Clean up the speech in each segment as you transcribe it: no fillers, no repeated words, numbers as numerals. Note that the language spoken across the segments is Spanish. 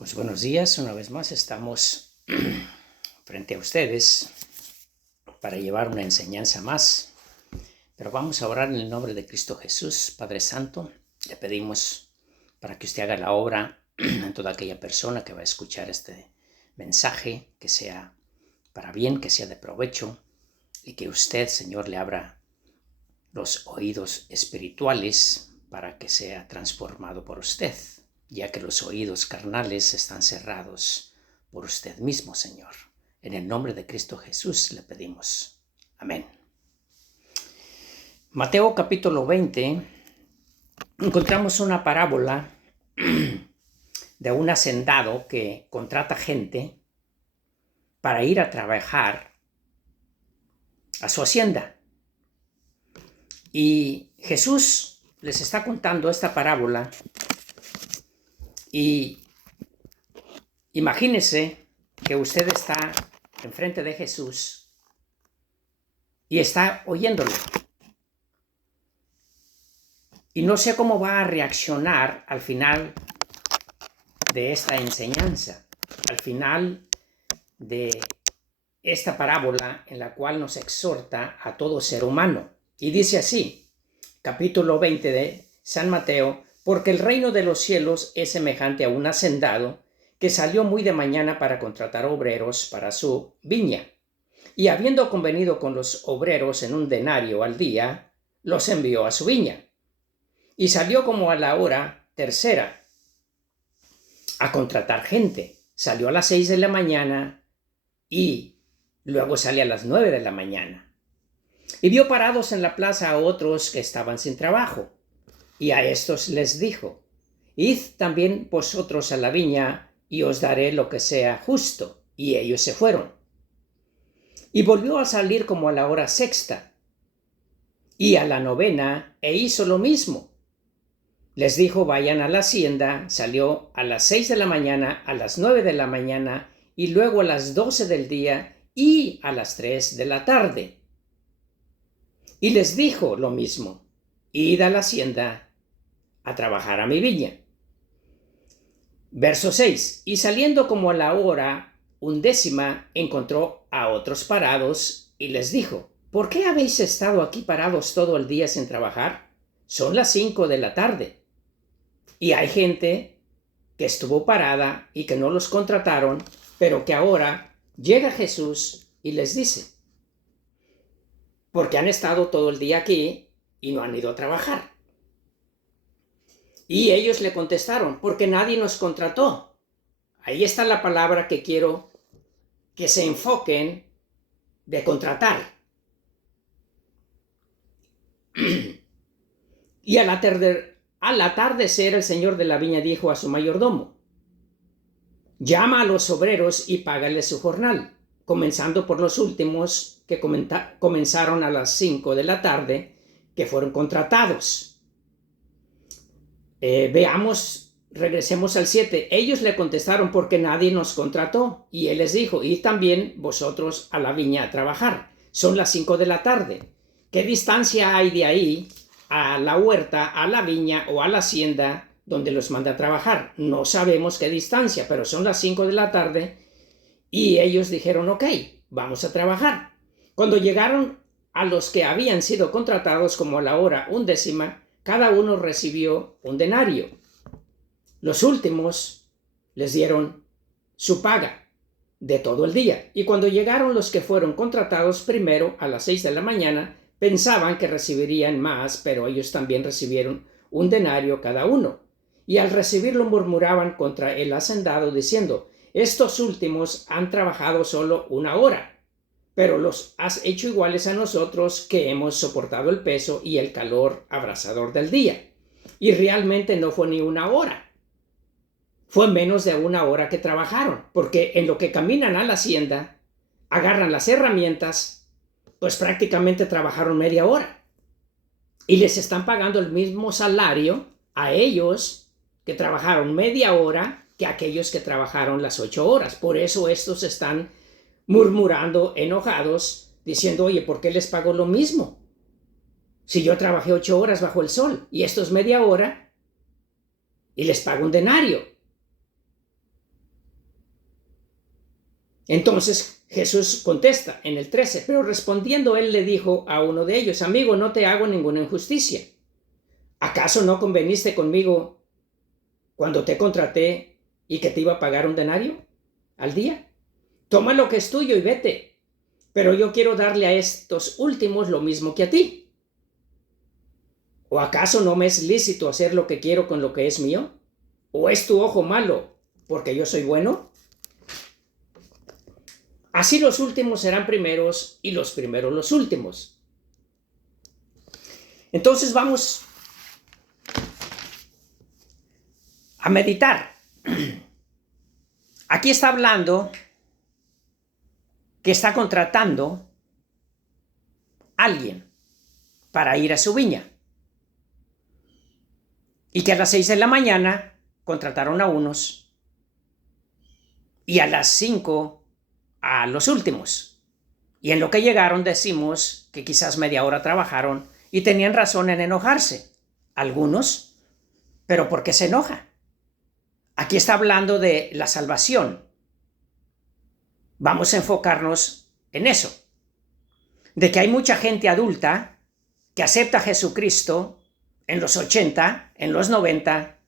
Pues buenos días, una vez más estamos frente a ustedes para llevar una enseñanza más, pero vamos a orar en el nombre de Cristo Jesús. Padre Santo, le pedimos para que usted haga la obra en toda aquella persona que va a escuchar este mensaje, que sea para bien, que sea de provecho, y que usted, Señor, le abra los oídos espirituales para que sea transformado por usted, ya que los oídos carnales están cerrados por usted mismo, Señor. En el nombre de Cristo Jesús le pedimos. Amén. Mateo capítulo 20, encontramos una parábola de un hacendado que contrata gente para ir a trabajar a su hacienda. Y Jesús les está contando esta parábola y imagínese que usted está enfrente de Jesús y está oyéndolo. Y no sé cómo va a reaccionar al final de esta enseñanza, al final de esta parábola en la cual nos exhorta a todo ser humano. Y dice así, capítulo 20 de San Mateo: porque el reino de los cielos es semejante a un hacendado que salió muy de mañana para contratar obreros para su viña. Y habiendo convenido con los obreros en 1 denario al día, los envió a su viña. Y salió como a la hora tercera a contratar gente. Salió a las 6 de la mañana y luego sale a las 9 de la mañana. Y vio parados en la plaza a otros que estaban sin trabajo. Y a estos les dijo: id también vosotros a la viña, y os daré lo que sea justo. Y ellos se fueron. Y volvió a salir como a la hora sexta, y a la novena, e hizo lo mismo. Les dijo: vayan a la hacienda. Salió a las 6 de la mañana, a las 9 de la mañana, y luego a las 12 del día, y a las 3 de la tarde. Y les dijo lo mismo: id a la hacienda a trabajar a mi viña. Verso 6. Y saliendo como a la hora 11, encontró a otros parados y les dijo: ¿por qué habéis estado aquí parados todo el día sin trabajar? Son las 5 de la tarde. Y hay gente que estuvo parada y que no los contrataron, pero que ahora llega Jesús y les dice: porque han estado todo el día aquí y no han ido a trabajar. Y ellos le contestaron: porque nadie nos contrató. Ahí está la palabra que quiero que se enfoquen, de contratar. Y al atardecer el señor de la viña dijo a su mayordomo: llama a los obreros y págales su jornal, comenzando por los últimos que comenzaron a las 5 de la tarde, que fueron contratados. Regresemos al 7. Ellos le contestaron: porque nadie nos contrató. Y él les dijo: id también vosotros a la viña a trabajar. Son las 5 de la tarde. ¿Qué distancia hay de ahí a la huerta, a la viña o a la hacienda donde los manda a trabajar? No sabemos qué distancia, pero son las 5 de la tarde. Y ellos dijeron: ok, vamos a trabajar. Cuando llegaron a los que habían sido contratados como a la hora 11, cada uno recibió 1 denario. Los últimos les dieron su paga de todo el día. Y cuando llegaron los que fueron contratados primero a las 6 de la mañana, pensaban que recibirían más, pero ellos también recibieron 1 denario cada uno. Y al recibirlo murmuraban contra el hacendado diciendo: estos últimos han trabajado solo 1 hora, pero los has hecho iguales a nosotros, que hemos soportado el peso y el calor abrasador del día. Y realmente no fue ni 1 hora. Fue menos de 1 hora que trabajaron, porque en lo que caminan a la hacienda, agarran las herramientas, pues prácticamente trabajaron media hora. Y les están pagando el mismo salario a ellos que trabajaron media hora que a aquellos que trabajaron las 8 horas. Por eso estos están murmurando, enojados, diciendo: oye, ¿por qué les pago lo mismo? Si yo trabajé 8 horas bajo el sol y estos media hora y les pago 1 denario. Entonces Jesús contesta en el 13, pero respondiendo él le dijo a uno de ellos, amigo, no te hago ninguna injusticia. ¿Acaso no conveniste conmigo cuando te contraté y que te iba a pagar un denario al día? Toma lo que es tuyo y vete, pero yo quiero darle a estos últimos lo mismo que a ti. ¿O acaso no me es lícito hacer lo que quiero con lo que es mío? ¿O es tu ojo malo porque yo soy bueno? Así los últimos serán primeros y los primeros los últimos. Entonces vamos a meditar. Aquí está hablando que está contratando a alguien para ir a su viña. Y que a las 6 de la mañana contrataron a unos y a las 5 a los últimos. Y en lo que llegaron decimos que quizás media hora trabajaron y tenían razón en enojarse. Algunos, pero ¿por qué se enoja? Aquí está hablando de la salvación. Vamos a enfocarnos en eso. De que hay mucha gente adulta que acepta a Jesucristo en los 80, en los 90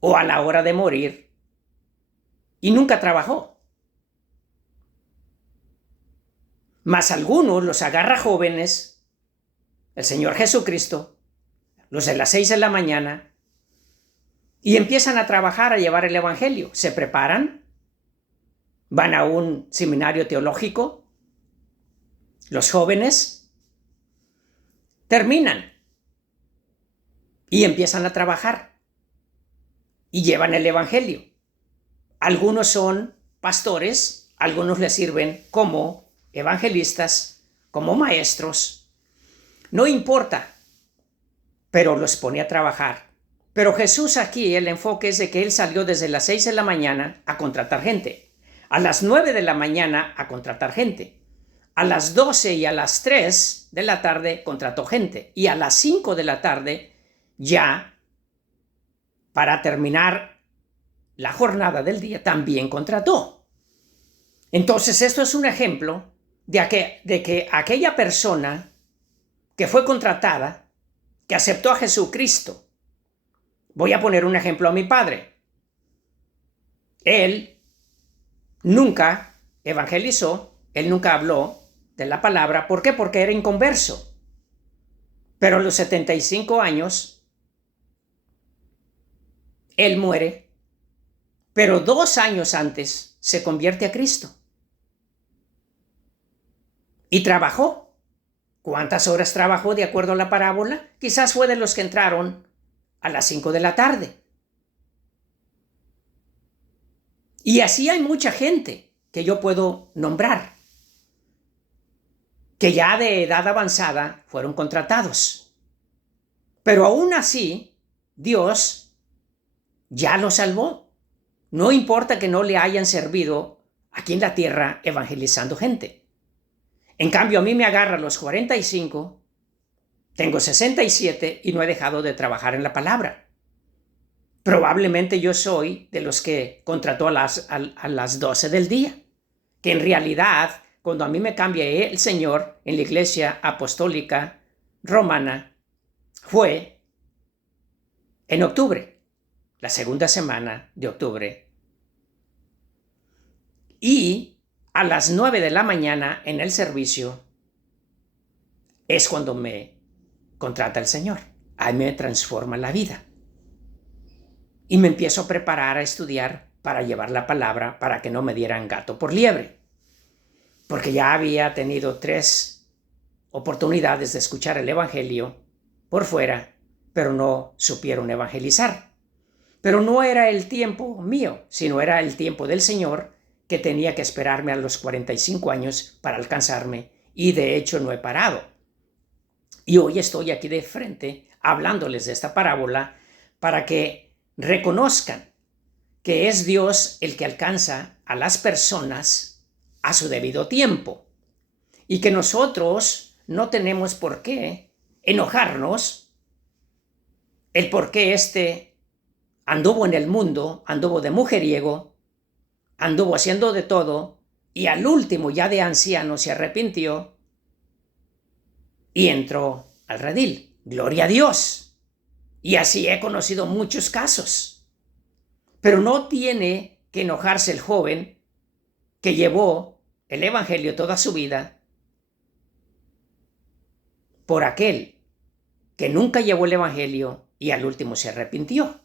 o a la hora de morir y nunca trabajó. Mas algunos los agarra jóvenes, el Señor Jesucristo, los de las 6 de la mañana, y empiezan a trabajar, a llevar el evangelio. Se preparan, van a un seminario teológico, los jóvenes terminan y empiezan a trabajar y llevan el evangelio. Algunos son pastores, algunos les sirven como evangelistas, como maestros. No importa, pero los pone a trabajar. Pero Jesús aquí, el enfoque es de que él salió desde las 6 de la mañana a contratar gente, a las 9 de la mañana a contratar gente, a las 12 y a las 3 de la tarde contrató gente, y a las 5 de la tarde ya, para terminar la jornada del día, también contrató. Entonces esto es un ejemplo de que aquella persona que fue contratada, que aceptó a Jesucristo. Voy a poner un ejemplo a mi padre. Él nunca evangelizó, él nunca habló de la palabra. ¿Por qué? Porque era inconverso. Pero a los 75 años, él muere, pero 2 años antes se convierte a Cristo. Y trabajó. ¿Cuántas horas trabajó de acuerdo a la parábola? Quizás fue de los que entraron a las 5 de la tarde. Y así hay mucha gente que yo puedo nombrar, que ya de edad avanzada fueron contratados. Pero aún así, Dios ya los salvó. No importa que no le hayan servido aquí en la tierra evangelizando gente. En cambio, a mí me agarra a los 45, tengo 67 y no he dejado de trabajar en la palabra. Probablemente yo soy de los que contrató a las 12 del día, que en realidad, cuando a mí me cambia el Señor en la Iglesia Apostólica Romana, fue en octubre, la segunda semana de octubre. Y a las 9 de la mañana en el servicio es cuando me contrata el Señor. Ahí me transforma la vida. Y me empiezo a preparar a estudiar para llevar la palabra para que no me dieran gato por liebre. Porque ya había tenido 3 oportunidades de escuchar el evangelio por fuera, pero no supieron evangelizar. Pero no era el tiempo mío, sino era el tiempo del Señor, que tenía que esperarme a los 45 años para alcanzarme, y de hecho no he parado. Y hoy estoy aquí de frente hablándoles de esta parábola para que reconozcan que es Dios el que alcanza a las personas a su debido tiempo, y que nosotros no tenemos por qué enojarnos el por qué anduvo en el mundo, anduvo de mujeriego, anduvo haciendo de todo y al último, ya de anciano, se arrepintió y entró al redil. Gloria a Dios. Y así he conocido muchos casos. Pero no tiene que enojarse el joven que llevó el evangelio toda su vida por aquel que nunca llevó el evangelio y al último se arrepintió.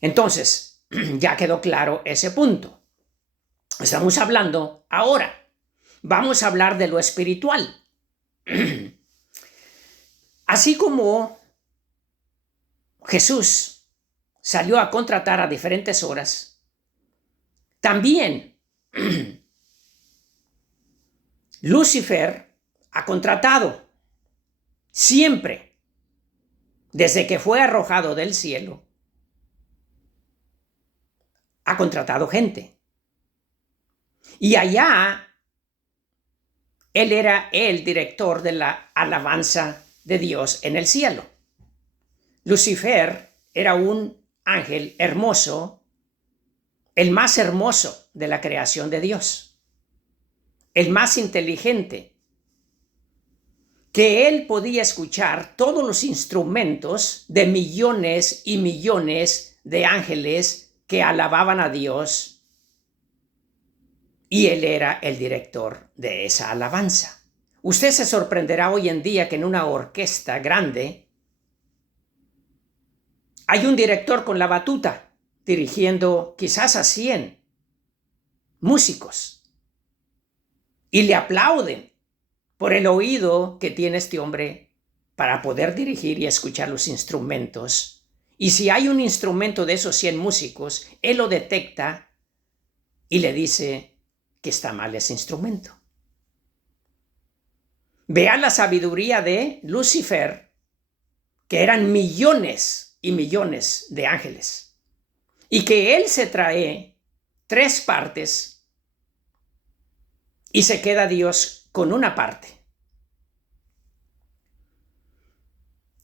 Entonces, ya quedó claro ese punto. Estamos hablando ahora. Vamos a hablar de lo espiritual. Así como Jesús salió a contratar a diferentes horas, también Lucifer ha contratado siempre, desde que fue arrojado del cielo, ha contratado gente. Y allá él era el director de la alabanza de Dios en el cielo. Lucifer era un ángel hermoso, el más hermoso de la creación de Dios, el más inteligente, que él podía escuchar todos los instrumentos de millones y millones de ángeles que alababan a Dios, y él era el director de esa alabanza. Usted se sorprenderá hoy en día que en una orquesta grande hay un director con la batuta dirigiendo quizás a 100 músicos y le aplauden por el oído que tiene este hombre para poder dirigir y escuchar los instrumentos. Y si hay un instrumento de esos 100 músicos, él lo detecta y le dice que está mal ese instrumento. Vea la sabiduría de Lucifer, que eran millones y millones de ángeles, y que él se trae 3 partes y se queda Dios con una parte.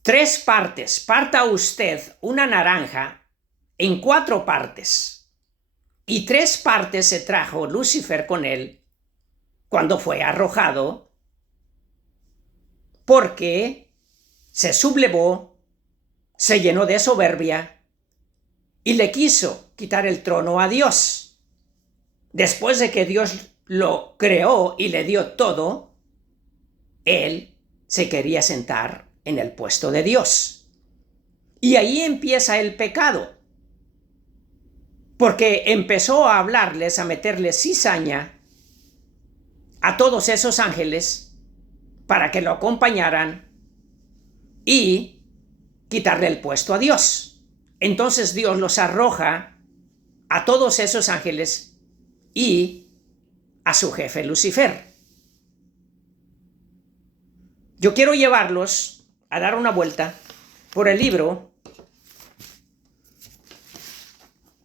3 partes. Parta usted una naranja en 4 partes. Y 3 partes se trajo Lucifer con él cuando fue arrojado, porque se sublevó, se llenó de soberbia y le quiso quitar el trono a Dios. Después de que Dios lo creó y le dio todo, él se quería sentar en el puesto de Dios. Y ahí empieza el pecado, porque empezó a hablarles, a meterles cizaña a todos esos ángeles para que lo acompañaran y quitarle el puesto a Dios. Entonces Dios los arroja a todos esos ángeles y a su jefe Lucifer. Yo quiero llevarlos a dar una vuelta por el libro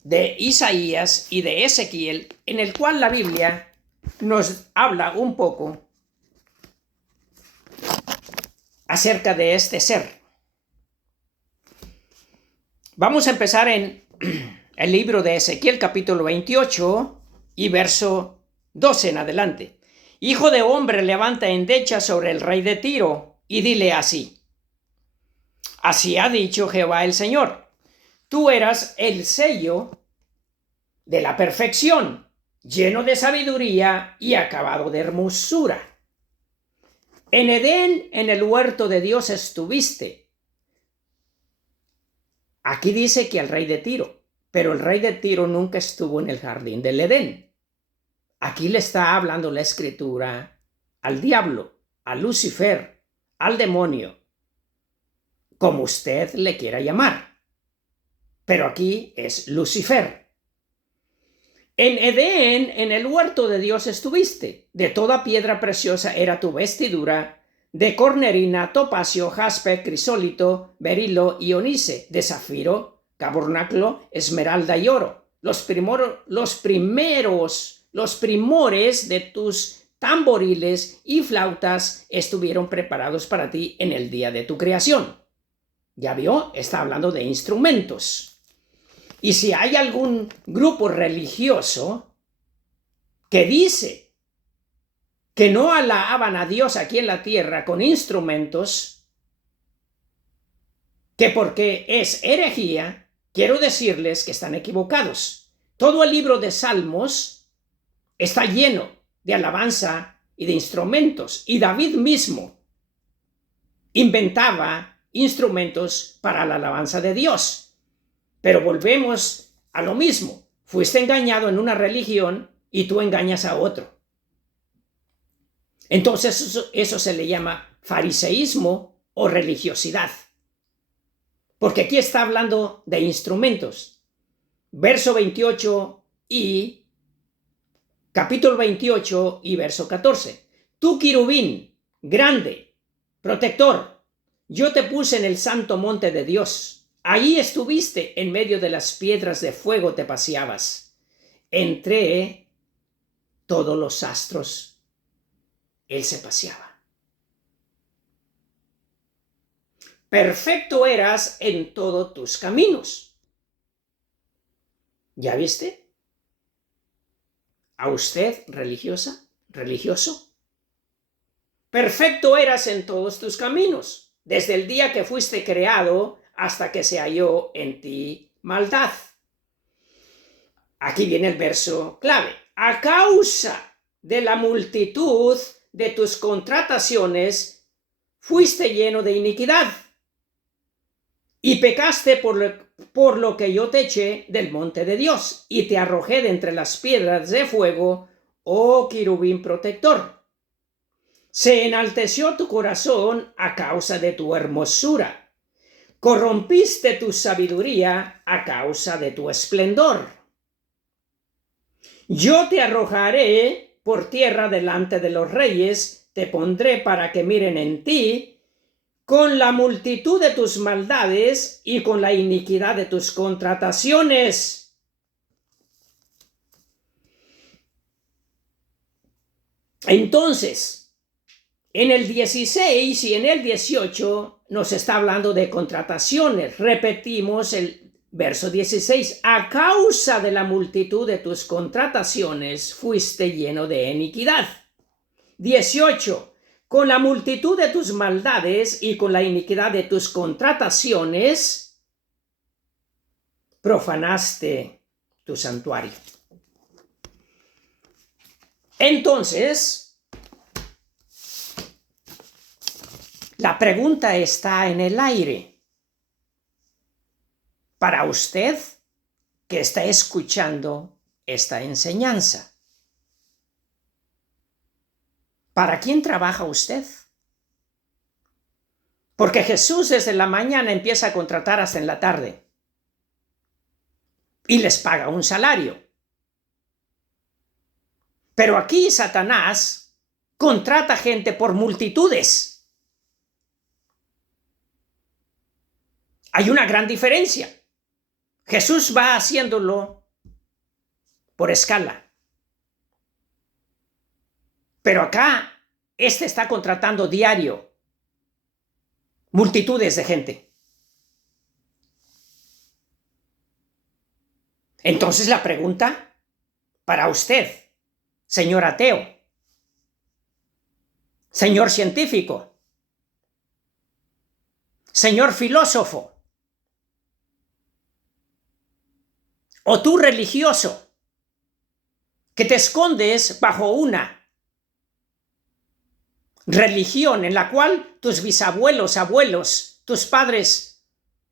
de Isaías y de Ezequiel, en el cual la Biblia nos habla un poco acerca de este ser. Vamos a empezar en el libro de Ezequiel, capítulo 28 y verso 12 en adelante. Hijo de hombre, levanta endecha sobre el rey de Tiro y dile así: así ha dicho Jehová el Señor, tú eras el sello de la perfección, lleno de sabiduría y acabado de hermosura. En Edén, en el huerto de Dios estuviste. Aquí dice que al rey de Tiro, pero el rey de Tiro nunca estuvo en el jardín del Edén. Aquí le está hablando la escritura al diablo, a Lucifer, al demonio, como usted le quiera llamar. Pero aquí es Lucifer. En Edén, en el huerto de Dios estuviste. De toda piedra preciosa era tu vestidura, de cornerina, topacio, jaspe, crisólito, berilo y onice, de zafiro, carbunclo, esmeralda y oro. Los primores de tus tamboriles y flautas estuvieron preparados para ti en el día de tu creación. ¿Ya vio? Está hablando de instrumentos. Y si hay algún grupo religioso que dice que no alaban a Dios aquí en la tierra con instrumentos, que porque es herejía, quiero decirles que están equivocados. Todo el libro de Salmos está lleno de alabanza y de instrumentos, y David mismo inventaba instrumentos para la alabanza de Dios. Pero volvemos a lo mismo. Fuiste engañado en una religión y tú engañas a otro. Entonces eso se le llama fariseísmo o religiosidad. Porque aquí está hablando de instrumentos. Verso 28 y capítulo 28 y verso 14. Tú, querubín, grande, protector, yo te puse en el santo monte de Dios. Allí estuviste, en medio de las piedras de fuego te paseabas. Entre todos los astros, él se paseaba. Perfecto eras en todos tus caminos. ¿Ya viste? ¿A usted, religioso? Perfecto eras en todos tus caminos, desde el día que fuiste creado hasta que se halló en ti maldad. Aquí viene el verso clave. A causa de la multitud de tus contrataciones, fuiste lleno de iniquidad y pecaste por lo que yo te eché del monte de Dios y te arrojé de entre las piedras de fuego, oh querubín protector. Se enalteció tu corazón a causa de tu hermosura. Corrompiste tu sabiduría a causa de tu esplendor. Yo te arrojaré por tierra delante de los reyes, te pondré para que miren en ti, con la multitud de tus maldades y con la iniquidad de tus contrataciones. Entonces, en el 16 y en el 18 nos está hablando de contrataciones. Repetimos el verso 16. A causa de la multitud de tus contrataciones fuiste lleno de iniquidad. 18. Con la multitud de tus maldades y con la iniquidad de tus contrataciones, profanaste tu santuario. Entonces, la pregunta está en el aire. Para usted que está escuchando esta enseñanza, ¿para quién trabaja usted? Porque Jesús desde la mañana empieza a contratar hasta en la tarde y les paga un salario. Pero aquí Satanás contrata gente por multitudes. Hay una gran diferencia. Jesús va haciéndolo por escala. Pero acá, está contratando diario multitudes de gente. Entonces la pregunta para usted, señor ateo, señor científico, señor filósofo, o tú religioso, que te escondes bajo una religión en la cual tus bisabuelos, abuelos, tus padres,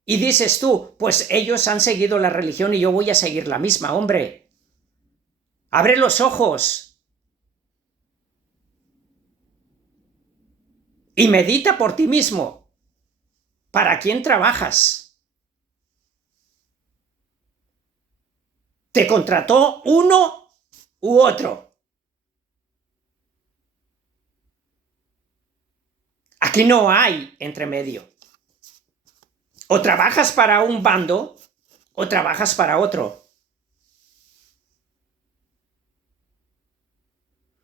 y dices tú, pues ellos han seguido la religión y yo voy a seguir la misma, hombre. Abre los ojos y medita por ti mismo. ¿Para quién trabajas? ¿Te contrató uno u otro? Aquí no hay entre medio. O trabajas para un bando o trabajas para otro.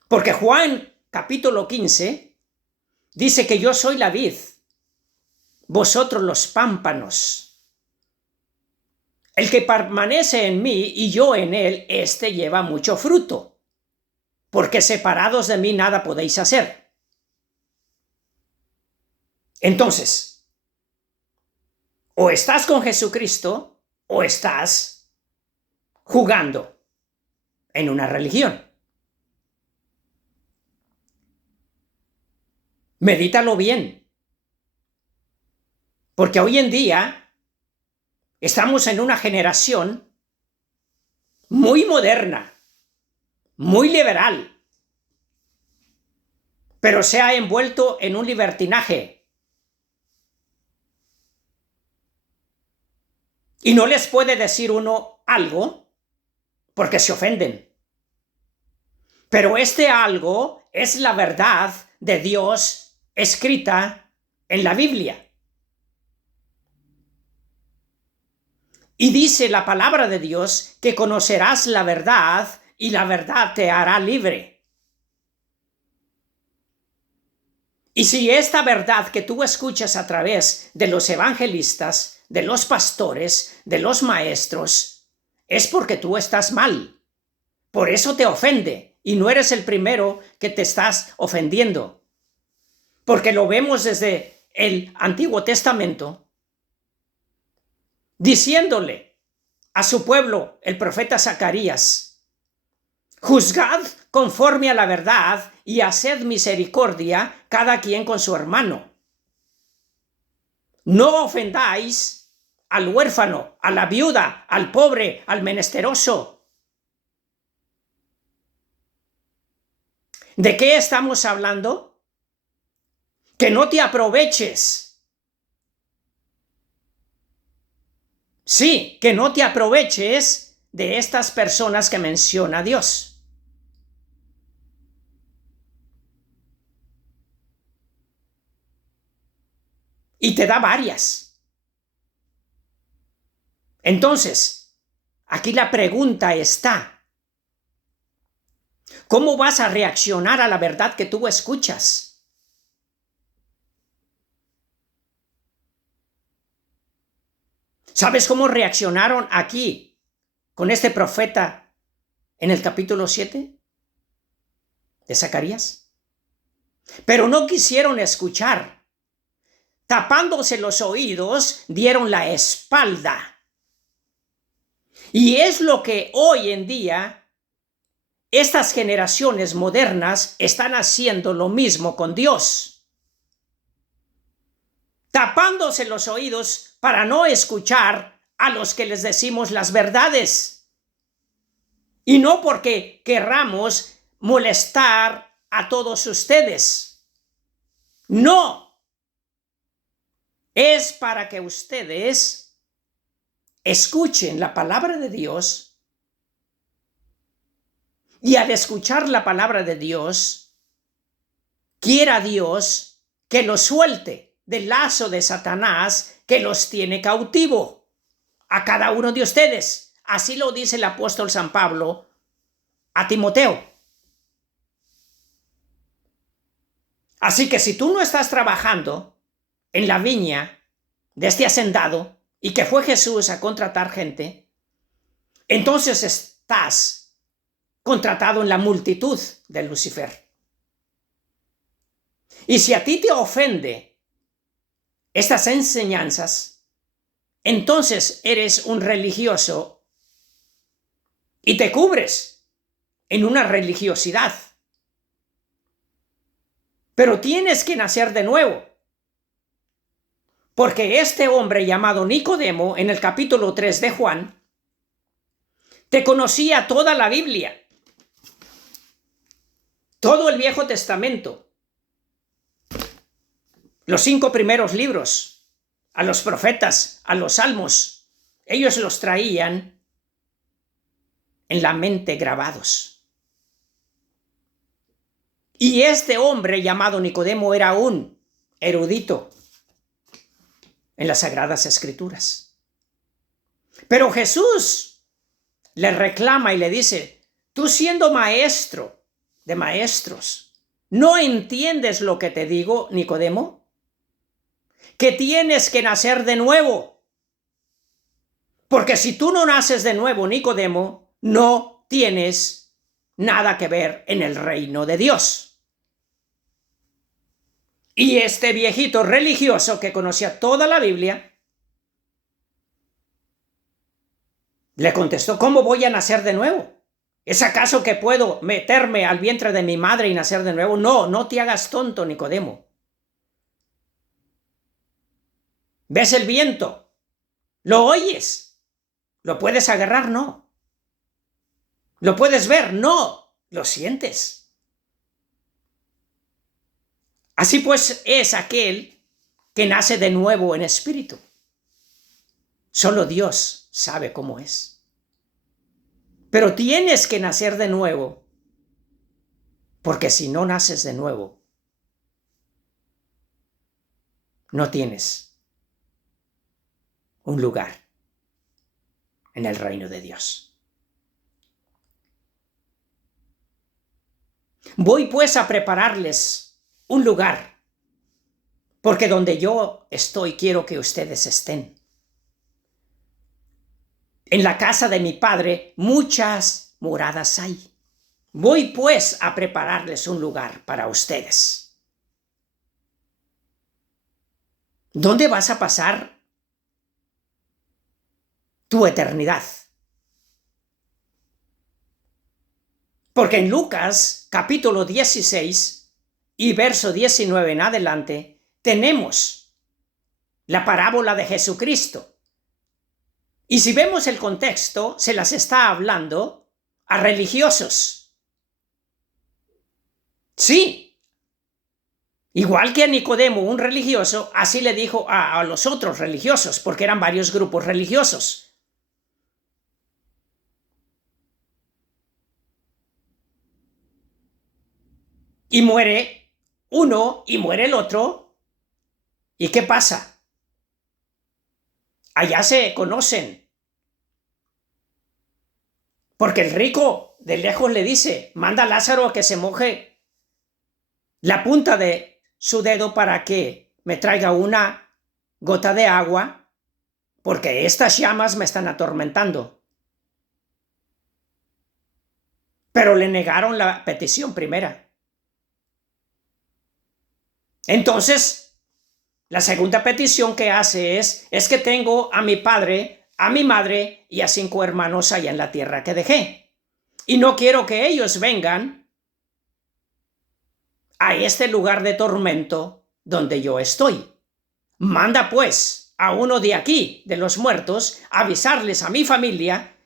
Porque Juan capítulo 15 dice que yo soy la vid, vosotros los pámpanos. El que permanece en mí y yo en él, éste lleva mucho fruto, porque separados de mí nada podéis hacer. Entonces, o estás con Jesucristo o estás jugando en una religión. Medítalo bien, porque hoy en día estamos en una generación muy moderna, muy liberal, pero se ha envuelto en un libertinaje. Y no les puede decir uno algo porque se ofenden. Pero este algo es la verdad de Dios escrita en la Biblia. Y dice la palabra de Dios que conocerás la verdad y la verdad te hará libre. Y si esta verdad que tú escuchas a través de los evangelistas, de los pastores, de los maestros, es porque tú estás mal. Por eso te ofende y no eres el primero que te estás ofendiendo. Porque lo vemos desde el Antiguo Testamento, diciéndole a su pueblo, el profeta Zacarías, juzgad conforme a la verdad y haced misericordia cada quien con su hermano. No ofendáis al huérfano, a la viuda, al pobre, al menesteroso. ¿De qué estamos hablando? Que no te aproveches. Sí, que no te aproveches de estas personas que menciona Dios. Y te da varias. Entonces, aquí la pregunta está: ¿cómo vas a reaccionar a la verdad que tú escuchas? ¿Sabes cómo reaccionaron aquí con este profeta en el capítulo 7 de Zacarías? Pero no quisieron escuchar. Tapándose los oídos, dieron la espalda. Y es lo que hoy en día estas generaciones modernas están haciendo lo mismo con Dios. Tapándose los oídos para no escuchar a los que les decimos las verdades. Y no porque querramos molestar a todos ustedes. No. Es para que ustedes escuchen la palabra de Dios y al escuchar la palabra de Dios, quiera Dios que los suelte del lazo de Satanás que los tiene cautivo a cada uno de ustedes. Así lo dice el apóstol San Pablo a Timoteo. Así que si tú no estás trabajando en la viña de este hacendado y que fue Jesús a contratar gente, entonces estás contratado en la multitud de Lucifer. Y si a ti te ofende estas enseñanzas, entonces eres un religioso y te cubres en una religiosidad. Pero tienes que nacer de nuevo. Porque este hombre llamado Nicodemo, en el capítulo 3 de Juan, te conocía toda la Biblia, todo el Viejo Testamento, los 5 primeros libros, a los profetas, a los salmos. Ellos los traían en la mente grabados. Y este hombre llamado Nicodemo era un erudito en las Sagradas Escrituras. Pero Jesús le reclama y le dice: tú siendo maestro de maestros, ¿no entiendes lo que te digo, Nicodemo? Que tienes que nacer de nuevo. Porque si tú no naces de nuevo, Nicodemo, no tienes nada que ver en el reino de Dios. Y este viejito religioso que conocía toda la Biblia le contestó: ¿cómo voy a nacer de nuevo? ¿Es acaso que puedo meterme al vientre de mi madre y nacer de nuevo? No, no te hagas tonto, Nicodemo. ¿Ves el viento? ¿Lo oyes? ¿Lo puedes agarrar? No. ¿Lo puedes ver? No. ¿Lo sientes? Así pues es aquel que nace de nuevo en espíritu. Solo Dios sabe cómo es. Pero tienes que nacer de nuevo, porque si no naces de nuevo, no tienes un lugar en el reino de Dios. Voy pues a prepararles un lugar, porque donde yo estoy quiero que ustedes estén. En la casa de mi Padre muchas moradas hay. Voy pues a prepararles un lugar para ustedes. ¿Dónde vas a pasar tu eternidad? Porque en Lucas capítulo 16 y verso 19 en adelante tenemos la parábola de Jesucristo. Y si vemos el contexto, se las está hablando a religiosos. Sí, igual que a Nicodemo, un religioso, así le dijo a los otros religiosos, porque eran varios grupos religiosos. Y muere uno y muere el otro. ¿Y qué pasa? Allá se conocen. Porque el rico de lejos le dice: manda a Lázaro a que se moje la punta de su dedo para que me traiga una gota de agua, porque estas llamas me están atormentando. Pero le negaron la petición primera. Entonces, la segunda petición que hace es que tengo a mi padre, a mi madre y a 5 hermanos allá en la tierra que dejé. Y no quiero que ellos vengan a este lugar de tormento donde yo estoy. Manda pues a uno de aquí, de los muertos, avisarles a mi familia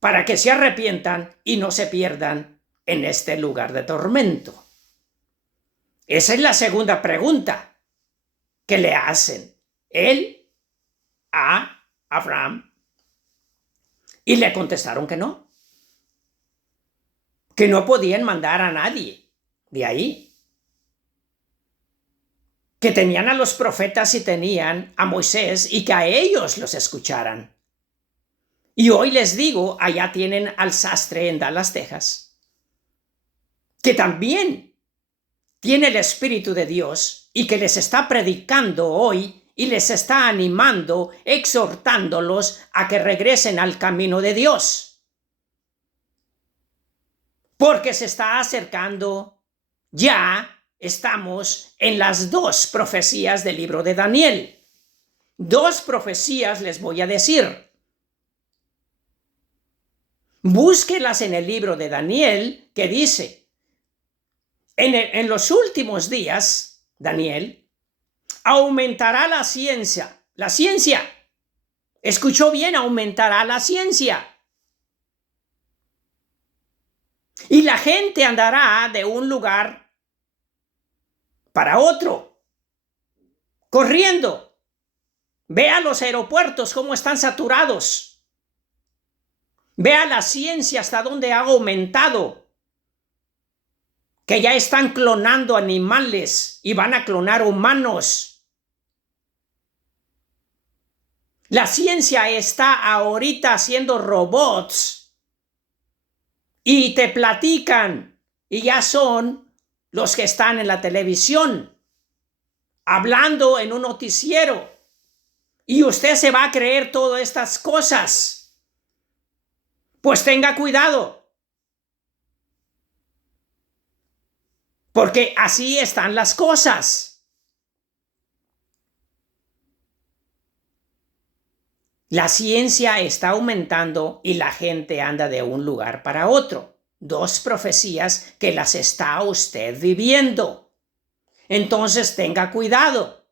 para que se arrepientan y no se pierdan en este lugar de tormento. Esa es la segunda pregunta que le hacen él a Abraham. Y le contestaron que no podían mandar a nadie de ahí, que tenían a los profetas y tenían a Moisés y que a ellos los escucharan. Y hoy les digo, allá tienen al sastre en Dallas, Texas, que también tiene el Espíritu de Dios y que les está predicando hoy y les está animando, exhortándolos a que regresen al camino de Dios. Porque se está acercando, ya estamos en las 2 profecías del libro de Daniel. 2 profecías les voy a decir. Búsquelas en el libro de Daniel, que dice: en los últimos días, Daniel, aumentará la ciencia. La ciencia. Escuchó bien, aumentará la ciencia. Y la gente andará de un lugar para otro, corriendo. Vea los aeropuertos cómo están saturados. Vea la ciencia hasta dónde ha aumentado. Que ya están clonando animales y van a clonar humanos. La ciencia está ahorita haciendo robots y te platican y ya son los que están en la televisión, hablando en un noticiero. Y usted se va a creer todas estas cosas. Pues tenga cuidado. Porque así están las cosas. La ciencia está aumentando y la gente anda de un lugar para otro. 2 profecías que las está usted viviendo. Entonces tenga cuidado.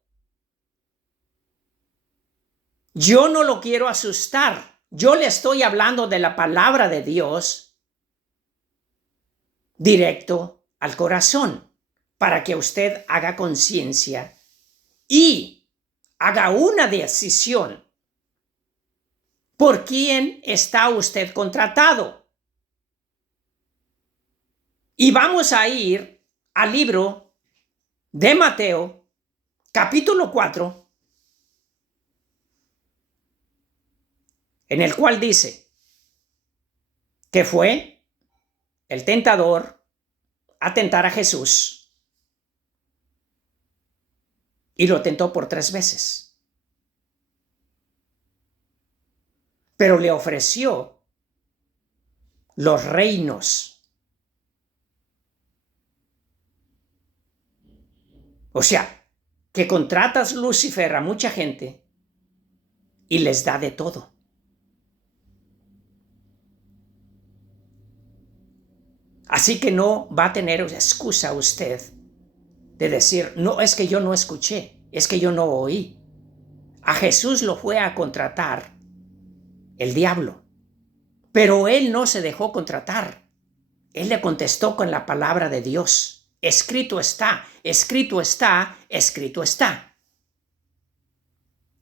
Yo no lo quiero asustar. Yo le estoy hablando de la palabra de Dios directo al corazón para que usted haga conciencia y haga una decisión. ¿Por quién está usted contratado? Y vamos a ir al libro de Mateo, capítulo 4, en el cual dice que fue el tentador a tentar a Jesús y lo tentó por 3 veces. Pero le ofreció los reinos. O sea, que contratas Lucifer a mucha gente y les da de todo. Así que no va a tener excusa usted de decir, no, es que yo no escuché, es que yo no oí. A Jesús lo fue a contratar el diablo, pero él no se dejó contratar. Él le contestó con la palabra de Dios. Escrito está, escrito está, escrito está.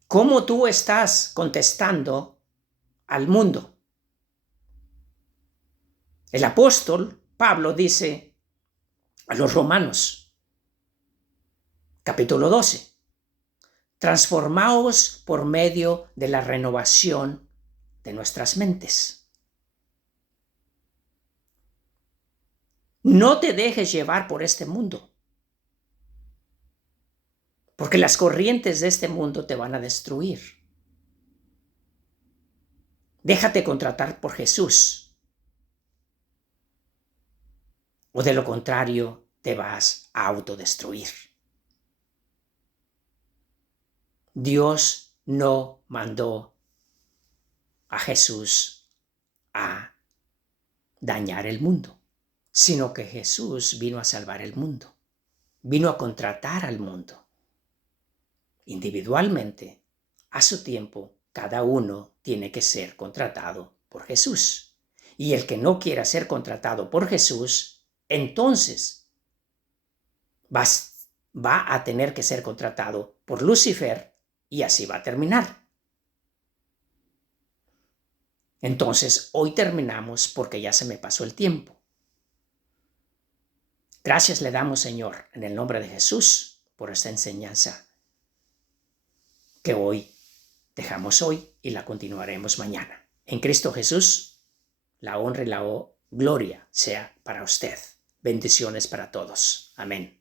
¿Cómo tú estás contestando al mundo? El apóstol Pablo dice a los Romanos, capítulo 12, transformaos por medio de la renovación de nuestras mentes. No te dejes llevar por este mundo, porque las corrientes de este mundo te van a destruir. Déjate contratar por Jesús, o de lo contrario te vas a autodestruir. Dios no mandó a Jesús a dañar el mundo, sino que Jesús vino a salvar el mundo, vino a contratar al mundo. Individualmente, a su tiempo, cada uno tiene que ser contratado por Jesús. Y el que no quiera ser contratado por Jesús, entonces va a tener que ser contratado por Lucifer y así va a terminar. Entonces, hoy terminamos porque ya se me pasó el tiempo. Gracias le damos, Señor, en el nombre de Jesús, por esta enseñanza que hoy dejamos hoy y la continuaremos mañana. En Cristo Jesús, la honra y la gloria sea para usted. Bendiciones para todos. Amén.